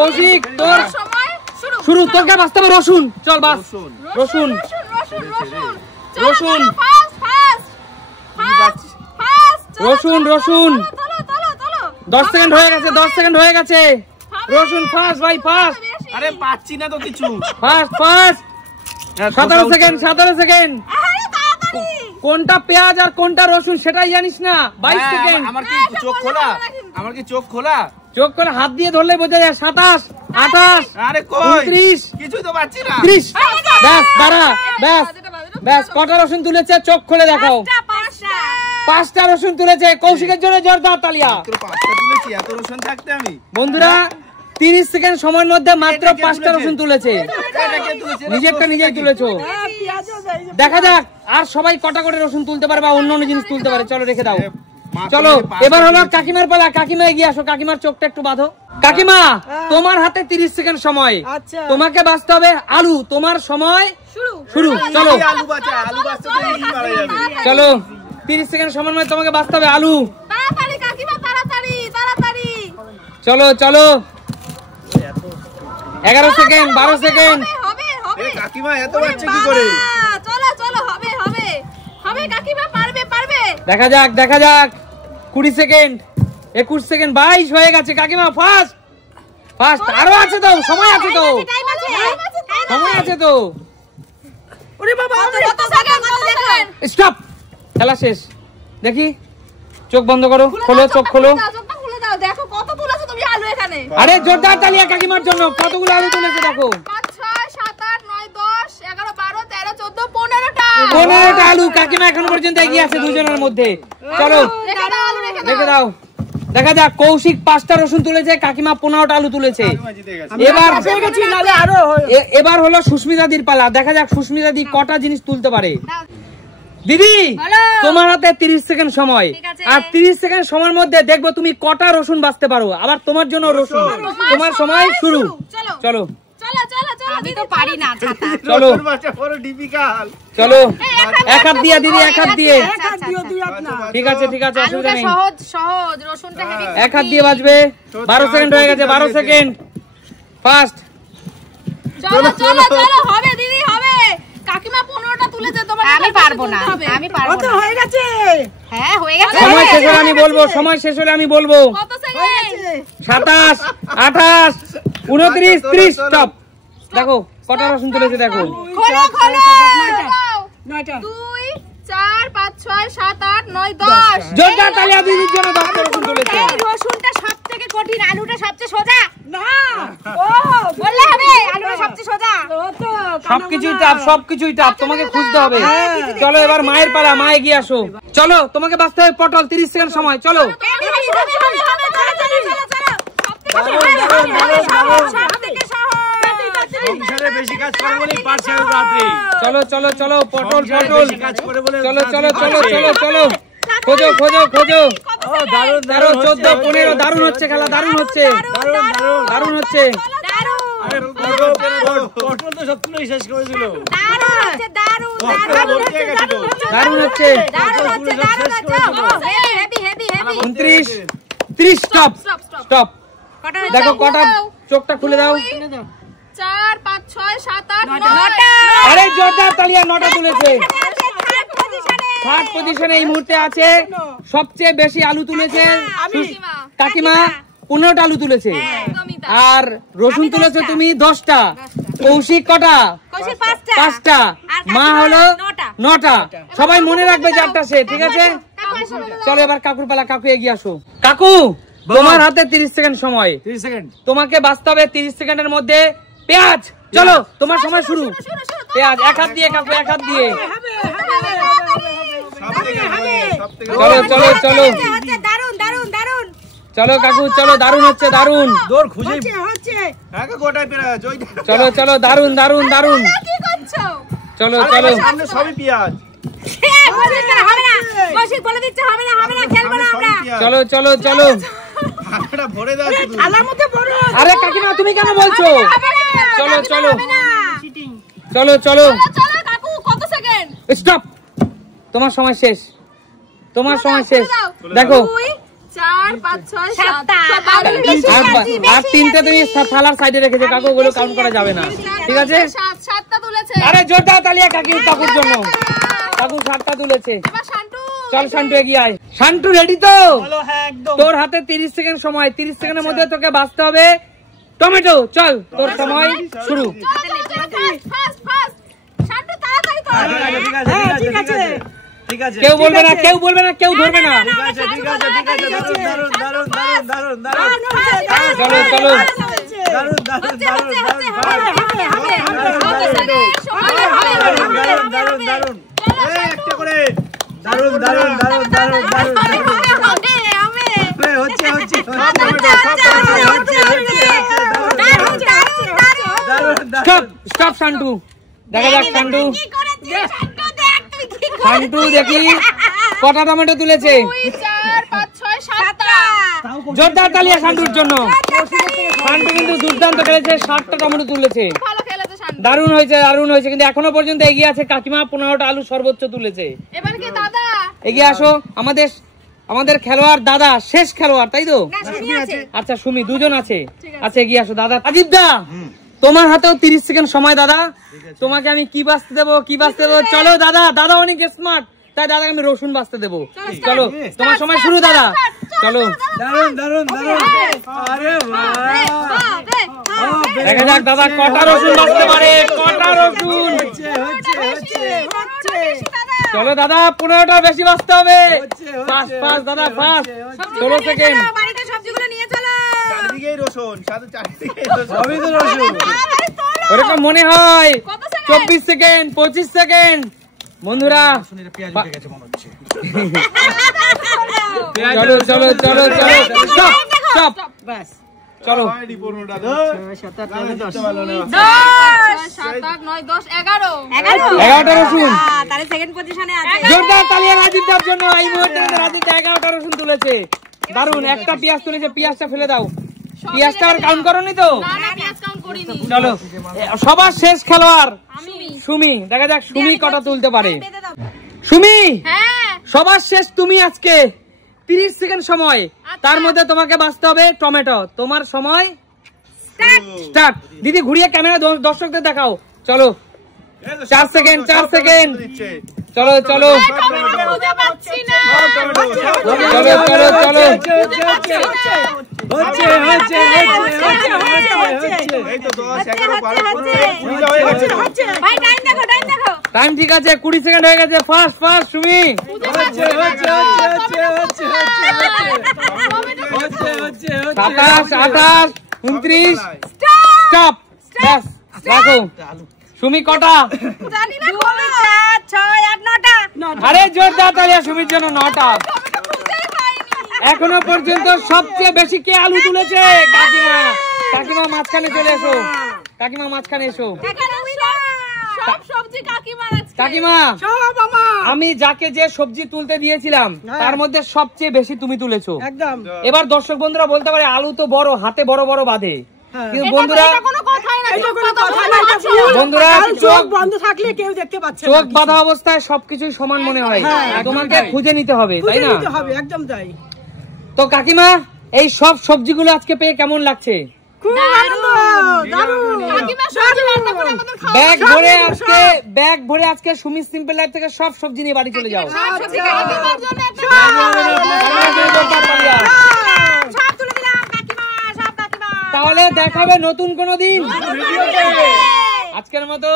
কৌশিক তোর শুরু, তোকে বাঁচতে হবে রসুন। চল বাস, রসুন রসুন রসুন রসুন 10 সেকেন্ড হয়ে গেছে, 10 সেকেন্ড হয়ে গেছে। রসুন ফাস্ট ভাই, ফাস্ট। আরে পাচ্ছি না তো কিছু। Fast fast 17 second, 17 second. কোনটা পেঁয়াজ আর কোনটা রসুন সেটাই জানিস না। 22 সেকেন্ড। আমার কি চোখ খোলা? আমার কি চোখ খোলা? চোখ করে হাত দিয়ে ধরলে বোঝা যায়। 27, 28, আরে কই 29, কিছুই তো পাচ্ছি না। 30। ব্যাস দাঁড়া, ব্যাস ব্যাস। কটা রসুন তুলেছে চোখ খুলে দেখাও। 5টা রসুন তুলেছে। কৌশিকের জন্য জোরদার তালিয়া। মাত্র 5টা তুলেছি, এত রসুন থাকতে আমি। বন্ধুরা 30 সেকেন্ড সময়ের মধ্যে মাত্র 5টা রসুন তুলেছে। নিজেরটা নিজেই তুলেছো। দেখা যাক আর সবাই কটা করে রসুন তুলতে পারে বা অন্য অন্য জিনিস তুলতে পারে। চলো রেখে দাও। চলো এবার হলো কাকিমার পালা। কাকিমা এগিয়ে আসো। কাকিমার চোখটা একটু বাঁধো। কাকিমা তোমার হাতে 30 সেকেন্ড সময়। তোমাকে বাঁচতে হবে আলু। তোমার সময় শুরু। চলো আলু বাঁচা, আলু বাঁচতে তো এই মারা যাবে। চলো 30 সেকেন্ড সময়ের মধ্যে তোমাকে বাঁচতে হবে আলু। তাড়াতাড়ি কাকিমা, তাড়াতাড়ি তাড়াতাড়ি। চলো চলো 11 সেকেন্ড, 12 সেকেন্ড। হবে হবে। এ কাকিমা এত বাচ্চা কি করে? চলো চলো, হবে হবে হবে কাকিমা, পারবে পারবে। দেখা যাক দেখা যাক। 20 সেকেন্ড, 21 সেকেন্ড, 22 হয়ে গেছে। কাকিমা ফাস্ট ফাস্ট। আরো আছে তো, সময় আছে তো, টাইম আছে, সময় আছে তো। ওরে বাবা, কত সেকেন্ড, কত সেকেন্ড? স্টপ। খেলা শেষ। দেখি চোখ বন্ধ করো, খোলো চোখ খোলো। চোখটা খুলে দাও। দেখো কত তুলেছো তুমি আলু এখানে। আরে জোরদার তালিয়া কাকিমার জন্য। কতগুলো আলু তুলেছে দেখো। 5 6 7 8 9 10 11 12 13 14 15টা। 15টা আলু। কাকিমা এখন পর্যন্ত এগিয়ে আছে দুজনের মধ্যে। চলো রেখে দাও আলু, রেখে দাও। দেখা যাক কৌশিক 5টা রসুন তুলেছে, কাকিমা 15টা আলু তুলেছে। এবার হলো সুস্মিতাদির পালা। দেখা যাক সুস্মিতাদি কটা জিনিস তুলতে পারে। দিদি তোমার হাতে 30 সেকেন্ড সময়। আর 30 সেকেন্ড সময়ের মধ্যে দেখবো তুমি কটা রসুন বাঁচতে পারো। আবার তোমার জন্য রসুন। তোমার সময় শুরু। চলো চলো চলো চলো। আমি তো পারি না ছাতা। চলো রসুন বাঁচা বড় ডিফিকাল্ট। চলো এক হাত দিয়ে দিদি, এক হাত দিয়ে। ঠিক আছে ঠিক আছে, অসুবিধা নেই। সহজ সহজ, রসুনটা হেভি। এক হাত দিয়ে বাজবে। 12 সেকেন্ড হয়ে গেছে, 12 সেকেন্ড। ফাস্ট। চলো চলো চলো, হবে দিদি হবে। কাকিমা 15টা তুলেছে, তোমার আমি পারবো না, আমি পারবো না। হয়ে গেছে। হ্যাঁ হয়ে গেছে। সময় শেষ হলে আমি বলবো, সময় শেষ হলে আমি বলবো। কত সেকেন্ড? 27, 28, 29, 30। স্টপ। দেখো কটা রসুন তুলেছে দেখো। খোলো খোলো। 9টা 2 4 5 6 7 8 9 10। জোরদার তালিয়া দিদির জন্য। 10টা রসুন তুলেছে। এই রসুনটা সবথেকে কঠিন, আলুটা সবচেয়ে সোজা। না ও বললে হবে, আলুটা সবচেয়ে সোজা। সবকিছুই টাফ, সবকিছুই টাফ। তোমাকে খুঁজতে হবে। চলো এবার মায়ের পালা। মা এগিয়ে আসো। চলো তোমাকে বাঁচতে হবে পটল। 30 সেকেন্ড সময়। চলো বেশি কাজ করে বলে পারছে না রাত্রি। চলো চলো চলো পটল পটল। কাজ করে বলে চলো চলো চলো চলো চলো। খোঁজো খোঁজো খোঁজো। 13, 14, 15। দারুণ হচ্ছে খেলা, দারুণ হচ্ছে, দারুণ হচ্ছে। আরে পটল তো সব তুলেই শেষ করে দিল। দারুণ হচ্ছে। 29, 30। Stop stop. দেখো কটা। চোখটা খুলে দাও। 4 5 6 7 8 9টা। আরে জোরদার তালিয়া। 9টা তুলেছে। থার্ড পজিশনে এই মুহূর্তে আছে। সবচেয়ে বেশি আলু তুলেছে কাকিমা। 15টা আলু তুলেছে। আর রসুন তুলেছে তুমি 10টা। কৌশিক কটা? 5টা। মা হলো 9টা। সবাই মনে রাখবে 4টা সে। ঠিক আছে চলো এবার কাকুর পালা। কাকু এগিয়ে আসো। কাকু তোমার হাতে 30 সেকেন্ড সময়। 30 সেকেন্ড। তোমাকে বাঁচতে হবে 30 সেকেন্ডের মধ্যে পেঁয়াজ। চলো তোমার সময় শুরু। পেঁয়াজ এক হাত দিয়ে কাকু, এক হাত দিয়ে। চলো চলো চলো দারুন দারুন দারুন। চলো কাকু চলো। দারুণ হচ্ছে, দারুণ। দৌড় খুঁজে একা গোটায় পেঁয়াজ। চলো চলো দারুণ দারুণ দারুণ। কি করছো? চলো চলো। সামনে সবই পেঁয়াজ। হবে না কৌশিক বলে দিচ্ছে, হবে না হবে না, খেলবো না আমরা। চলো চলো চলো। এটা ভরে দাও শুধু। আলামতে বড়। আরে কাকিমা তুমি কেন বলছো? চলো চলো চলো চলো। চলো কাকু, কত সেকেন্ড? স্টপ। তোমার সময় শেষ, তোমার সময় শেষ। দেখো 2 4 আর তিনটে তুমি থালার সাইডে রেখেছো কাকু, ওগুলো কাউন্ট করা যাবে না, ঠিক আছে? আরে জোরদার তালিয়া কাকুর জন্য। কাকু 7টা তুলেছে। চল শান্টু এগিয়ে আয়। শান্টু রেডি তো? তোর হাতে 30 সেকেন্ড সময়, 30 সেকেন্ডের মধ্যে তোকে বাঁচতে হবে টমেটো। চল তোর সময় শুরু। কেউ বলবে না, কেউ বলবে না, কেউ ধরবে না। চলো চলো স্টপ শান্টু। দেখা যাক শান্টু দেখি কটা টমেটো তুলেছে। জোরদার তালিয়া শান্টুর জন্য। শান্টু কিন্তু দুর্দান্ত খেলেছে, 7টা টমেটো তুলেছে। দারুণ হয়েছে, দারুণ হয়েছে। কিন্তু এখনো পর্যন্ত এগিয়ে আছে কাকিমা, 15টা আলু সর্বোচ্চ তুলেছে। এগিয়ে আসো আমাদের খেলোয়াড় দাদা, শেষ খেলোয়াড় তাই তো? আচ্ছা সুমি, 2জন আছে। আচ্ছা এগিয়ে আসো দাদা। রাজীব দা তোমার হাতেও 30 সেকেন্ড সময় দাদা। তোমাকে আমি কি বাঁচতে দেবো, কি বাঁচতে দেবো? চলো দাদা, দাদা অনেক স্মার্ট, তাই দাদাকে আমি রসুন বাঁচতে দেবো। চলো তোমার সময় শুরু দাদা। চলো দেখা যাক দাদা কটা রসুন বাঁচতে পারে, কটা রসুন। চলো দাদা 15টা বেশি বাঁচতে হবে। ফাস্ট দাদা, ফাস্ট। 16 সেকেন্ড। ওরকম মনে হয়। 24 সেকেন্ড, 25 সেকেন্ড। বন্ধুরা চলো চলো চলো চলো, স্টপ স্টপ, চলো। 11টা রসুন। জোরদার তালিয়া রাজীব দার জন্য। এই মুহূর্তে রাজীব 11টা রসুন তুলেছে। দারুন। একটা পেঁয়াজ তুলেছে, পেঁয়াজটা ফেলে দাও। পেঁয়াজটা আর কাউন্ট করোনি তো? চলো সবার শেষ খেলোয়াড় সুমি। দেখা যাক সুমি কটা তুলতে পারে। সুমি সবার শেষ তুমি আজকে। 30 সেকেন্ড সময়, তার মধ্যে তোমাকে বাঁচতে হবে টমেটো। তোমার সময় স্টার্ট। দিদি ঘুরিয়ে ক্যামেরা দর্শকদের দেখাও। চলো 4 সেকেন্ড, 4 সেকেন্ড। চলো চলো চলো চলো চলো। টাইম ঠিক আছে, 20 সেকেন্ড হয়ে গেছে। Fast fast Sumi. 27, 28, 29। স্টপ। ব্যাস রাখো। সুমি কটা? আরে জোরদার তালিয়া সুমির জন্য। 9টা। এখনো পর্যন্ত সবচেয়ে বেশি কে আলু তুলেছে? কাকিমা। কাকিমা মাঝখানে চলে এসো। কাকিমা মাঝখানে এসো। কাকিমা আমি যাকে যে সবজি তুলতে দিয়েছিলাম তার মধ্যে সবচেয়ে বেশি তুমি তুলেছো। এবার দর্শক বন্ধুরা বলতে পারে আলু তো বড়, হাতে বড় বড় বাঁধে। কিন্তু বন্ধুরা চোখ বন্ধ থাকলে কেউ দেখতে পাচ্ছে না, চোখ বাঁধা অবস্থায় সবকিছুই সমান মনে হয়। তোমাকে খুঁজে নিতে হবে, তাই না? একদম তাই। তো কাকিমা এই সব সবজিগুলো আজকে পেয়ে কেমন লাগছে? ব্যাগ ভরে আজকে সুমি সিম্পল লাইফ থেকে সব সবজি নিয়ে বাড়ি চলে যাও। তাহলে দেখাবে নতুন কোনো দিন। আজকের মতো